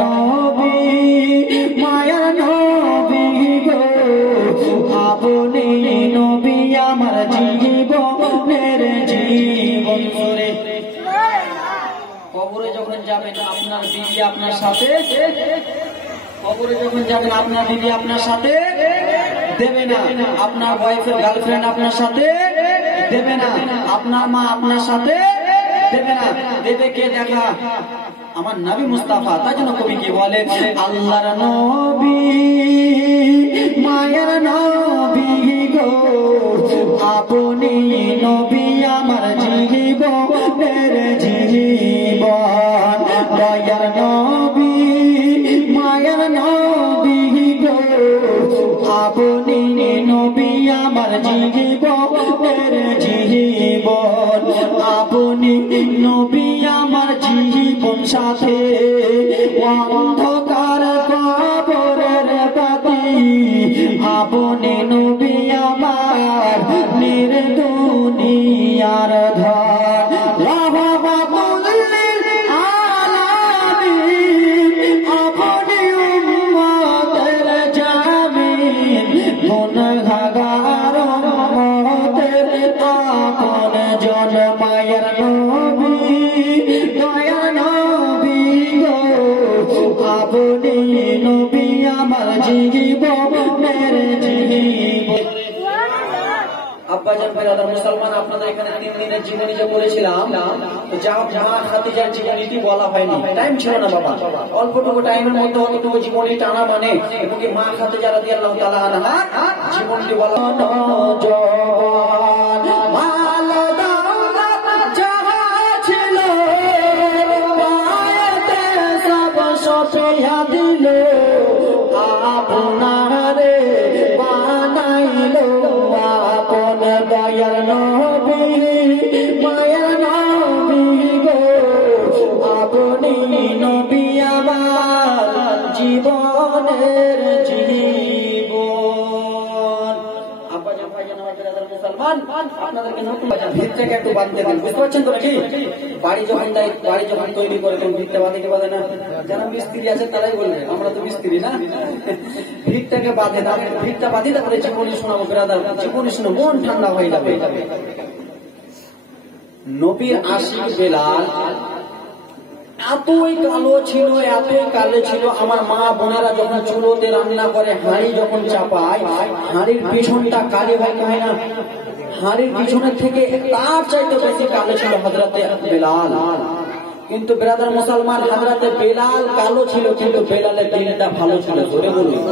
নবী মায়ার নবী গো আপনি নবী আমার জীবনের জীবন করে। কবরে যখন যাবেন আপনার বিবি আপনার সাথে, কবরে যখন যাবেন আপনার বিবি আপনার সাথে দেবে না, আপনার ওয়াইফের গার্লফ্রেন্ড আপনার সাথে দেবে না, আপনার মা আপনার সাথে দেবে না, দেবে কে দেখা? আমার নবী মুস্তাফা। তাই জন্য কবি কি বলে, আল্লাহর নবী মায়ের নবী গো আপনি নবী আমার জীবনের জীবন, দয়ার নবী মায়ের নবী গো আপনি নবী আমার জীবনের জীবন, আপনি নবী আমার জীবন সাথে অন্ধকার কবরের বাতি, আপনি নবী আমার নির্দুনিয়ার ধর, রহমাতুল্লিল আলামিন আপনি উম্মতের জামিন, গুনাহগার উম্মতের আপন জন, মায়ের নবী দয়ার নবী গো আপনি নবী আমার জীবনের জীবন। আব্বাজান বেরাদার মুসলমান, আপনাদের এখানে 3 দিনের জীবনী যে করেছিলাম, তো যা মা খাদিজার জীবনীটি বলা হয়নি, টাইম ছিল না বাবা, অল্পটুকু টাইমের মধ্যে অতটুকু জীবনী টানা মানে এবং মা খাদিজা রাদিয়াল্লাহু তাআলা আনহা জীবনীটি বলা দিল আপনারে বানাইল আপন, দয়ার নবী মায়ের নবী গো আপনি নবী আমার জীবনের জীবন। আব্বাজান ভাইজান আমার ব্রাদার মুসলমান, আপনাদেরকে নতুন ভিত থেকে একটু বাঁধতে দিন, বুঝতে পারছেন তো নাকি? বাড়ি যখন তৈরি করে তখন ভিতটা বাঁধে বাঁধে না, যারা মিস্ত্রি আছে তারাই বলবে, আমরা তো মিস্ত্রি না। ভিতটাকে বাঁধে না, ভিতটা বাঁধি তারপরে জীবনী শোনাবো ব্রাদার, জীবনী শুনে মন ঠান্ডা হয়ে যাবে। নবীর আশিক বেলাল এতই কালো ছিল, এতই কালো ছিল, আমার মা বোনেরা যখন চুলোতে রান্না করে হাঁড়ি যখন চাপায়, হাঁড়ির পিছনটা কালি হয় না, হাঁড়ির পিছনের থেকে তার চাইতে বেশি কালো ছিল হযরতে বেলাল। কিন্তু ব্রাদার মুসলমান, হযরতে বেলাল কালো ছিল কিন্তু বেলালের দিলটা ভালো ছিল, জোরে বলুন।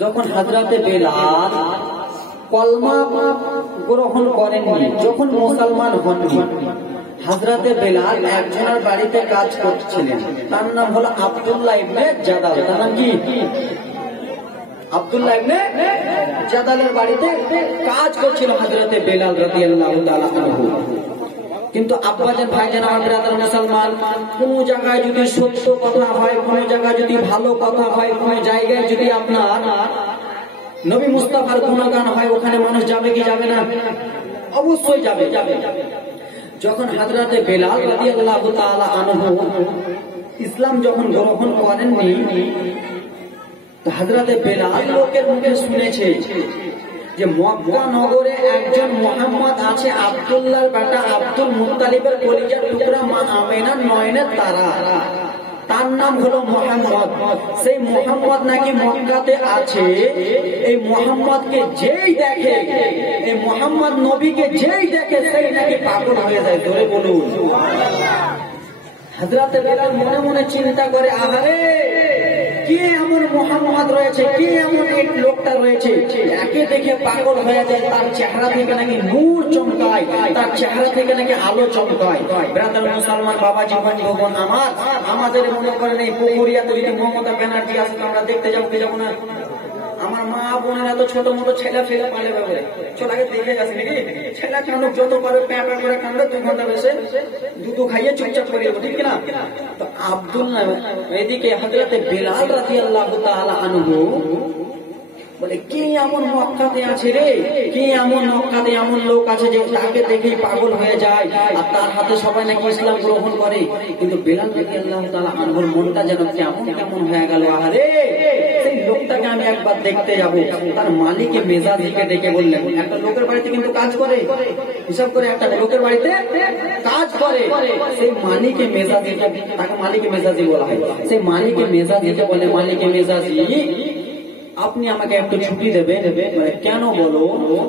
যখন হযরতে বেলাল কলমা গ্রহণ করেননি, যখন মুসলমান হননি, হযরতে বেলাল একজনের বাড়িতে কাজ করছিলেন, তার নাম হলো আব্দুল্লাহ ইবনে জাদাল। তার নাম কি? আব্দুল্লাহ ইবনে জাদালের বাড়িতে কাজ করছিল হযরতে বেলাল রাদিয়াল্লাহু তাআলা আনহু। কিন্তু আব্বাজান ভাইজান আমার ব্রাদার মুসলমান, কোন জায়গায় যদি সত্য কথা হয়, কোন জায়গায় যদি ভালো কথা হয়, কোন জায়গায় যদি আপনার নবী মুস্তাফার গুণগান হয়, ওখানে মানুষ যাবে কি যাবে না? অবশ্যই যাবে। যখন হযরতে বেলাল রাদিয়াল্লাহু তাআলা আনহু ইসলাম যখন গ্রহণ করেননি, তো হযরতে বেলাল লোকের মুখে শুনেছে যে মক্কা নগরে একজন মুহাম্মদ আছে, আব্দুল্লাহর বেটা আব্দুল মুত্তালিবের কলিজার টুকরা, মা আমিনার নয়নের তারা, তার নাম হলো মুহাম্মদ। সেই মুহাম্মদ নাকি মক্কাতে আছে। এই মুহাম্মদকে যেই দেখে, এই মুহাম্মদ নবীকে যেই দেখে, সেই নাকি পাগল হয়ে যায়, ধরে বলুন। হযরতে বেলাল মনে মনে চিন্তা করে, আহারে কে এমন মুহাম্মদ রয়েছে, কে এমন এক লোকটা রয়েছে, একে দেখে পাগল হয়ে যায়, তার চেহারা থেকে নাকি নূর চমকায়, তার চেহারা থেকে নাকি আলো চমকায়। ব্রাদার মুসলমান, বাবা জীবন ভবন আমার, আমাদের মনে করেন এই পুকুরিয়াতে যদি মমতা ব্যানার্জি আসে তো আমরা দেখতে যাবো, কে যাবো না? আমার মা বোনেরা তো ছোট মোটো ছেলে ফেলে পালে ব্যাপারে চল আগে দেখে যাচ্ছে নাকি, ছেলে কানুক যত পারে প্যাঁপা করে কান্দে, 2 ঘন্টা বসে দুটো খাইয়ে চুপচাপ করে যাবো, ঠিক না? তো আব্দুল্লাহ এদিকে হযরতে বেলাল রাদিয়াল্লাহু তাআলা আনহু বলে কি এমন মক্কাতে আছে রে, কি এমন মক্কাতে এমন লোক আছে যে তাকে দেখেই পাগল হয়ে যায় আর তার হাতে সবাই নাকি ইসলাম গ্রহণ করে। কিন্তু বেলাল রাদিয়াল্লাহু তাআলা আনহুর মনটা যেন কেমন কেমন হয়ে গেল। আরে সেই লোকটাকে আমি একবার দেখতে যাব। তার মালিকে মেজাজিকে ডেকে বললেন, একটা লোকের বাড়িতে কিন্তু কাজ করে, হিসাব করে একটা লোকের বাড়িতে কাজ করে, সেই মালিকে মেজাজি, তাকে মালিকে মেজাজি বলা হয়। সেই মালিকে মেজাজিকে বলে, মালিকে মেজাজি আপনি আমাকে একটু ছুটি দেবে? কেন বলো?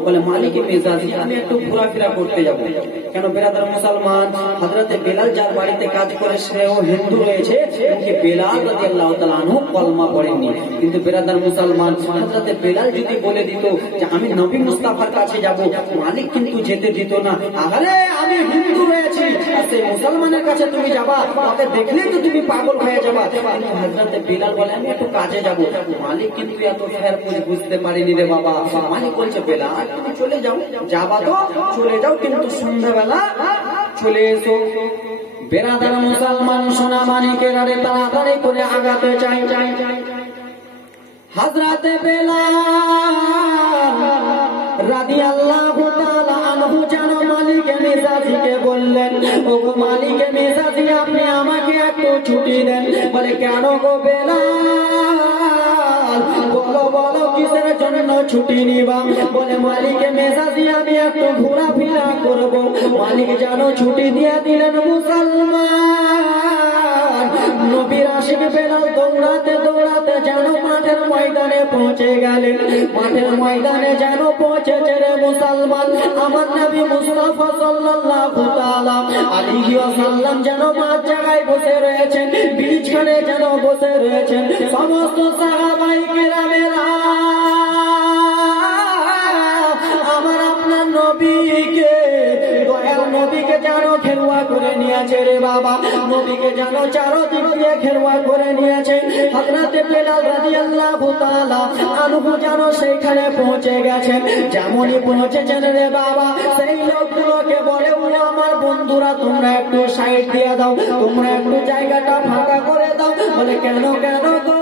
বলে মালিক মেজাজি আমি একটু ঘোরাফেরা করতে যাব। কেন বেরাদার মুসলমান, হযরতে বেলাল যার বাড়িতে কাজ করে সেও হিন্দু রয়েছে, বেলাল রাদিয়াল্লাহু তাআলা আনহু কলমা পড়েননি। কিন্তু বেরাদার মুসলমান, হযরতে বেলাল যদি বলে দিত যে আমি নবী মুস্তাফার কাছে যাব, মালিক কিন্তু যেতে দিত না। আরে আমি হিন্দু রয়েছি আর সেই মুসলমানের কাছে তুমি যাবা, ওকে দেখলেই তো তুমি পাগল হয়ে যাবা। হযরতে বেলাল বলে আমি একটু কাজে যাব। মালিক কিন্তু এত ফের করে বুঝতে পারিনি রে বাবা। মালিক বলছে বেলাল তুমি চলে যাও, যাবা তো চলে যাও, কিন্তু সন্ধ্যাবেলা চলে এসো। বেরাদার মুসলমান সোনা মানিকের আরে তাড়াতাড়ি করে আগাতে চাই। হযরতে বেলাল রাদিয়াল্লাহু তাআলা আনহু যেন মালিকে মেজাজিকে বললেন, ও গো মালিকে মেজাজি আপনি আমাকে একটু ছুটি দেন। বলে কেন গো বেলাল, বলো বলো কিসের জন্য ছুটি নিবা? বলে মালিকে মেজাজি আমি একটু ঘোরাফেরা করব। মালিক যেন ছুটি দিয়ে দিলেন। মুসলমান নবীর আশিক বেলাল দৌড়াতে দৌড়াতে যেন মাঠের ময়দানে পৌঁছে গেলেন। মাঠের ময়দানে যেন পৌঁছেছে রে মুসলমান, আমার নবী মুস্তাফা সাল্লাল্লাহু তাআলা আলাইহি ওয়াসাল্লাম যেন মাঠ জায়গায় বসে রয়েছেন, বিছানে যেন বসে রয়েছেন। সমস্ত সাহাবায়ে কেরামেরা আমার আপনার নবীকে, দয়াল নবীকে যেন খেলুয়া করে নিয়েছে রে বাবা, নবীকে যেন চারদিক দিয়ে খেলুয়া করে নিয়েছে। হযরতে বেলাল রাদিয়াল্লাহু তাআলা আনহু যেন সেইখানে পৌঁছে গেছেন। যেমনই পৌঁছেছেন রে বাবা, সেই লোকগুলোকে বলে বলে আমার বন্ধুরা তোমরা একটু সাইড দিয়ে দাও, তোমরা একটু জায়গাটা ফাঁকা করে দাও। বলে কেন কেন গো,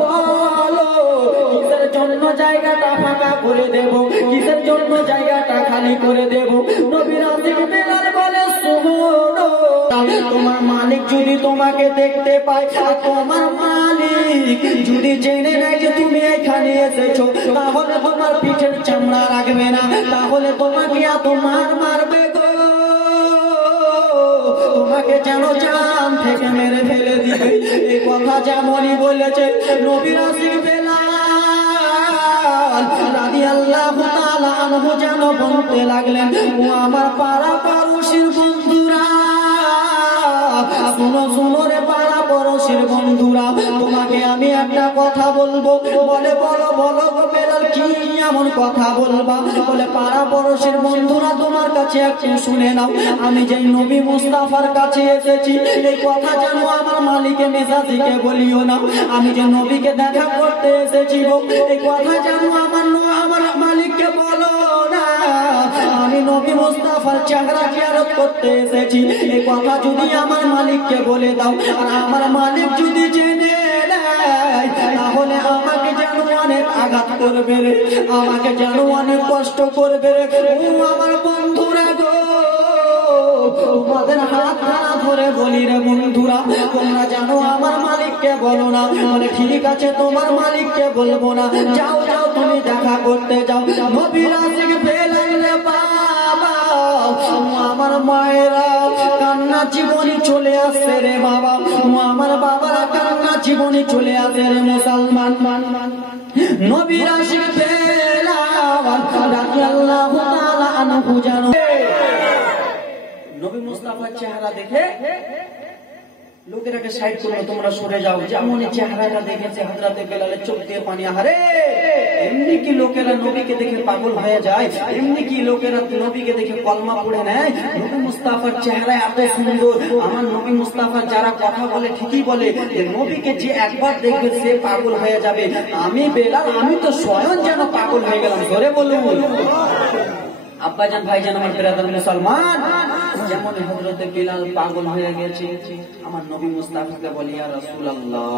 বলো কিসের জন্য জায়গাটা ফাঁকা করে দেব, কিসের জন্য জায়গাটা খালি করে দেব? নবীর আশিক বেলাল বলে শোনো, তোমার মালিক যদি তোমাকে দেখতে পায়, তোমার মালিক যদি জেনে নেয় যে তুমি এখানে এসেছো, তাহলে তোমার পিঠের চামড়া রাখবে না, তাহলে তোমাকে এত মারবে গো, তোমাকে যেন জান থেকে মেরে ফেলে দিবে। এই কথা যেমনই বলেছে নবীর আশিক বেলাল রাদিয়াল্লাহু তাআলা আনহু যেন বলতে লাগলেন, ও আমার পাড়া পড়শির বন্ধুরা, শুনো শুনো রে পাড়া পড়শির বন্ধুরা, তোমাকে আমি একটা কথা বলবো। বলে বলো বলো গো বেলাল কি এমন কথা বলবা? বলে পাড়া পড়শির বন্ধুরা তোমার কাছে একটু শুনে নাও, আমি যে নবী মুস্তাফার কাছে এসেছি এই কথা যেন আমার মালিকে মেজাজিকে বলিও না। আমি যে নবীকে দেখা করতে এসেছি এই কথা যেন আমার মালিককে বলো না। আমি নবী মুস্তাফার চেহারা জিয়ারত করতে এসেছি এই কথা যদি আমার মালিককে বলে দাও, আর আমার মালিক যদি জেনে নেয় তাহলে আমাকে যেন অনেক আঘাত করবে রে, আমাকে যেন অনেক কষ্ট করবে রে। ও আমার বন্ধুরা গো, তোমাদের হাত ধরে বলি রে বন্ধুরা, তোমরা জানো আমার মালিককে বলো না। বলে ঠিক আছে তোমার মালিককে বলবো না, যাও যাও তুমি দেখা করতে যাও। নবীর আশিক বেলাল রে বাবা, আমার মায়েরা কান্না জীবনী চলে আসছে রে বাবা, আমার বাবারা কান্না জীবনী চলে আসে রে মুসলমান। নবীর আশিক বেলাল রাদিয়াল্লাহু তাআলা আনহু জানো নবী মুস্তাফার চেহারা দেখে লোকেরাকে সাইড করলো, তোমরা সরে যাও। যেমন চেহারাটা দেখেছে হযরতে বেলালের চোখ দিয়ে পানি। আহারে এমনি কি লোকেরা নবীকে দেখে পাগল হয়ে যায়? এমনি কি লোকেরা নবীকে দেখে কলমা পড়ে নেয়? নবী মুস্তাফার চেহারা এত সুন্দর, আমার নবী মুস্তাফা যারা কথা বলে ঠিকই বলে, নবীকে যে একবার দেখবে সে পাগল হয়ে যাবে। আমি বেলাল আমি তো স্বয়ং যেন পাগল হয়ে গেলাম। ধরে বলুন আব্বাজান ভাইজান আমার বিরাদার মুসলমান, যেমন হযরতে বিলাল পাগল হয়ে গেছে, আমার নবী মুস্তাফাকে বলি, ইয়া রাসূলুল্লাহ,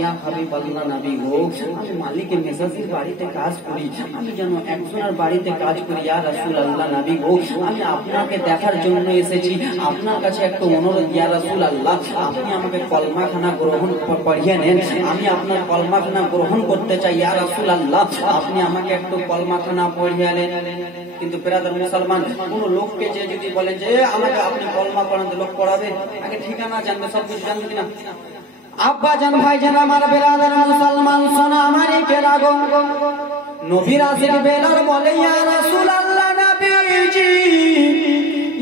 ইয়া হাবিবাল্লাহ নবী গো, আমি মালিকের মেজাজের বাড়িতে কাজ করি, আমি যেন একজনের বাড়িতে কাজ করি। ইয়া রাসূলুল্লাহ নবী গো, আমি আপনাকে দেখার জন্য এসেছি, আপনার কাছে একটা অনুরোধ। ইয়া রাসূলুল্লাহ, আপনি আমাকে কলমাখানা গ্রহণ করিয়ে নেন, আমি আপনার কলমাখানা গ্রহণ করতে চাই। ইয়া রাসূলুল্লাহ, আপনি আমাকে একটু কলমাখানা পড়িয়ে নেন। কিন্তু বিরাদর মুসলমান, কোন লোককে যে যদি বলে যে আমাকে আপনি কলমা পড়াতে, লোক পড়াবে, আগে ঠিকানা জানবে, সবকিছু জানবে কিনা? আব্বা জান, ভাই জান, আমার বিরাদর মুসলমান, সোনা আমারই কে লাগো, নবীর আশিক বেলাল বলে, ইয়া রাসূলুল্লাহ নবীজি,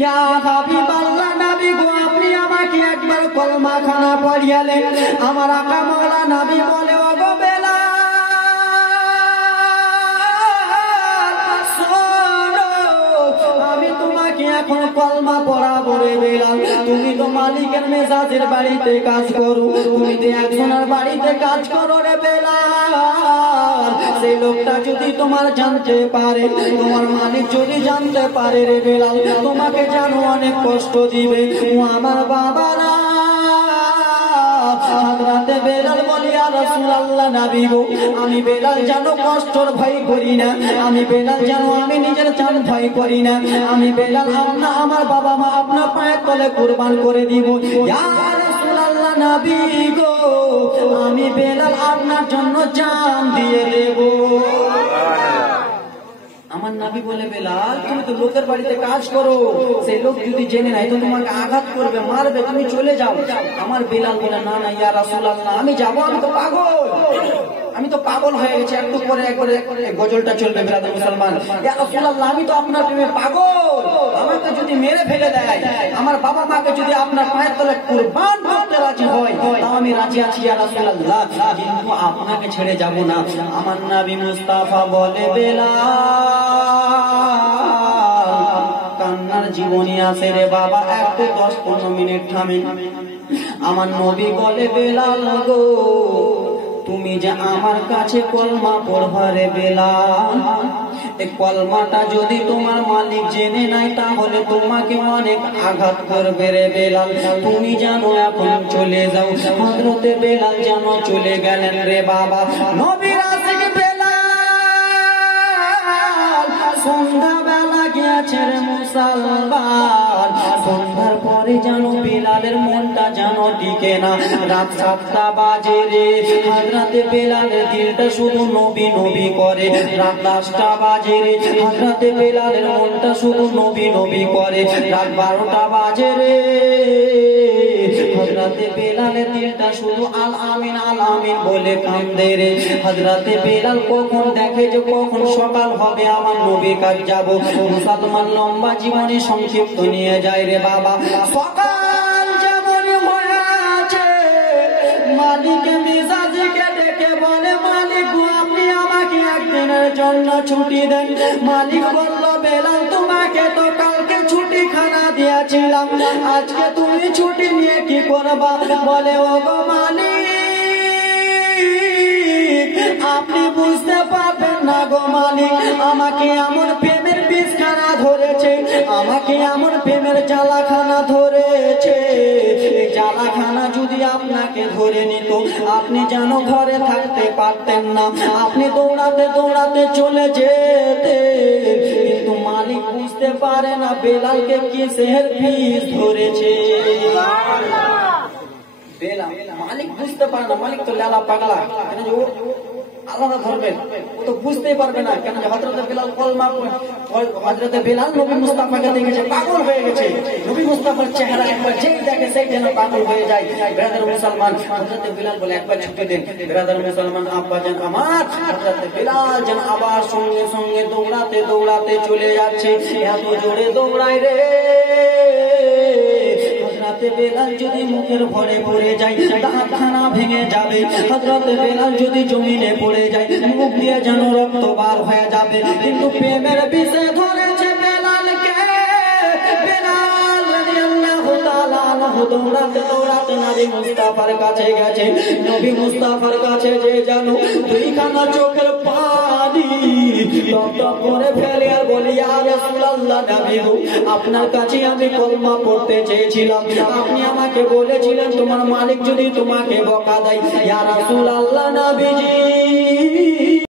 ইয়া হাবিবাল্লাহ নবী গো, আপনি আমাকে একবার কলমাখানা পড়িয়ালেন। আমার আকা মাওলা নবী বলে, ও গো বেলাল, আমি তোমাকে এখন কলমা পড়াবো রে বেলাল। তুমি তো মালিকের মেজাজের বাড়িতে কাজ করো, তুমি তো একজনের বাড়িতে কাজ করো রে বেলাল। সেই লোকটা যদি তোমার জানতে পারে, তোমার মালিক যদি জানতে পারে রে বেলাল, তোমাকে জানো অনেক কষ্ট দিবে। ও আমার বাবারা, হযরতে বেলাল বলি, ইয়া রাসূলুল্লাহ নবী গো, আমি বেলাল জানো কষ্টর ভয় করি না, আমি বেলাল জানো আমি নিজের জান ভয় করি না, আমি বেলাল আমার বাবা মা আপনার পায়ের তলে কুরবান করে দিব। ইয়া রাসূলুল্লাহ নবী গো, আমি বেলাল আপনার জন্য জান দিয়ে দেব। আমার নবী বলে, বেলাল তুমি তো লোকের বাড়িতে কাজ করো, সেই লোক যদি জেনে নেয় তো তোমাকে আঘাত করবে, মারবে, তুমি চলে যাও। আমার বেলাল বলে, না না ইয়া রাসূলুল্লাহ, আমি যাবো, আমি তো পাগল, আমি তো পাগল হয়ে গেছি। একটু পরে একবারে গজলটা চলবে বিরাদর মুসলমান, ইয়া রাসূলুল্লাহ, আমি তো আপনার প্রেমে পাগল, আমাকে যদি মেরে ফেলে দেয়, আমার বাবা মাকে যদি আপনার পায়ের তলে কুরবান করতে রাজি হয়, তাও আমি রাজি আছি ইয়া রাসূলুল্লাহ, কিন্তু আপনাকে ছেড়ে যাব না। আমার নবী মুস্তাফা বলে, বেলাল কান্নার জীবনী আছে রে বাবা, একটু 10-15 মিনিট থামে। আমার নবী বলে, বেলাল গো, তুমি যে আমার কাছে কলমা পড়বা রে বেলাল, এই কলমাটা যদি তোমার মালিক জেনে নাই, তাহলে তোমাকে অনেক আঘাত করবে রে বেলাল, তুমি জানো এখন চলে যাও। হযরতে বেলাল জানো চলে গেলেন রে বাবা। নবীর আশিক বেলাল সন্ধ্যা বেলা গিয়েছে রে মুসলমান, সন্ধ্যার পরে জানো বেলালের মনটা জানো টিকে না, রাত 7টা বাজে রে, হযরতে বেলালের দিলটা শুধু নবী নবী করে। রাত 10টা বাজে রে, হযরতে বেলালের মনটা শুধু নবী নবী করে। রাত 12টা বাজে রে, হযরতে বেলালের দিলটা শুধু আল আমিন বলে কান্দে রে। হযরতে বেলাল কখন দেখে যে কখন সকাল হবে, আমার নবী কাজ যাব। মুসলমান লম্বা জীবনে সংক্ষিপ্ত নিয়ে যায় রে বাবা। সকাল যেমন হয়ে আছে, মালিকের মেজাজকে ডেকে বলে, মালিক গো, আপনি আমাকে একদিনের জন্য ছুটি দেন। মালিক বলল, বেলাল তোমাকে তো কালকে ছুটি খানা দিয়েছিলাম, আজকে তুমি ছুটি নিয়ে কি করবা? বলে, ও গো মালিক, আপনি বুঝতে পারবেন না গো মালিক, আমাকে এমন প্রেমের বিষখানা ধরেছে, আমাকে এমন প্রেমের জ্বালাখানা ধরেছে, জ্বালাখানা যদি আপনাকে ধরে নিত, আপনি যেন ঘরে থাকতে পারতেন না, আপনি দৌড়াতে দৌড়াতে চলে যেতে। কিন্তু মালিক বুঝতে পারে না বেলালকে কিসের বিষ ধরেছে। মালিক বুঝতে পারে না, মালিক তো লালা পাগলা, আলাদা ধরবেন, ও তো বুঝতেই পারবে না। কেন হযরতে বেলাল কলমা, হযরতে বেলাল নবী মুস্তাফাকে দেখেছে, পাগল হয়ে গেছে। নবী মুস্তাফার চেহারা একবার যেই দেখে সেই যেন পাগল হয়ে যায়। ব্রাদার মুসলমান, হযরতে বেলাল বলে, একবার ছুটি দেন। ব্রাদার মুসলমান, আব্বা জান আমার, হযরতে বেলাল যেন আবার সঙ্গে সঙ্গে দৌড়াতে দৌড়াতে চলে যাচ্ছে। এত জোরে দৌড়ায় রে, হযরতে বেলাল যদি মুখের ভরে পড়ে যায়, দাঁতখানা ভেঙে যাবে। হযরতে বেলাল যদি জমিনে পড়ে যায়, মুখ দিয়ে যেন রক্ত বার হয়ে যাবে। কিন্তু প্রেমের বিষে ধরেছে বেলালকে। বেলাল রাদিয়াল্লাহু তাআলা আনহু দৌড়াতে দৌড়াতে নবী মুস্তাফার কাছে গেছে। নবী মুস্তাফার কাছে যে জানো দুইখানা চোখের পানি টপ করে ফেলে আর বলি ইয়া রাসূলুল্লাহ নবী গো আপনার কাছে আমি কলমা পড়তে চেয়েছিলাম আপনি আমাকে বলেছিলেন তোমার মালিক যদি তোমাকে বকা দেয় ইয়া রাসূলুল্লাহ নবীজি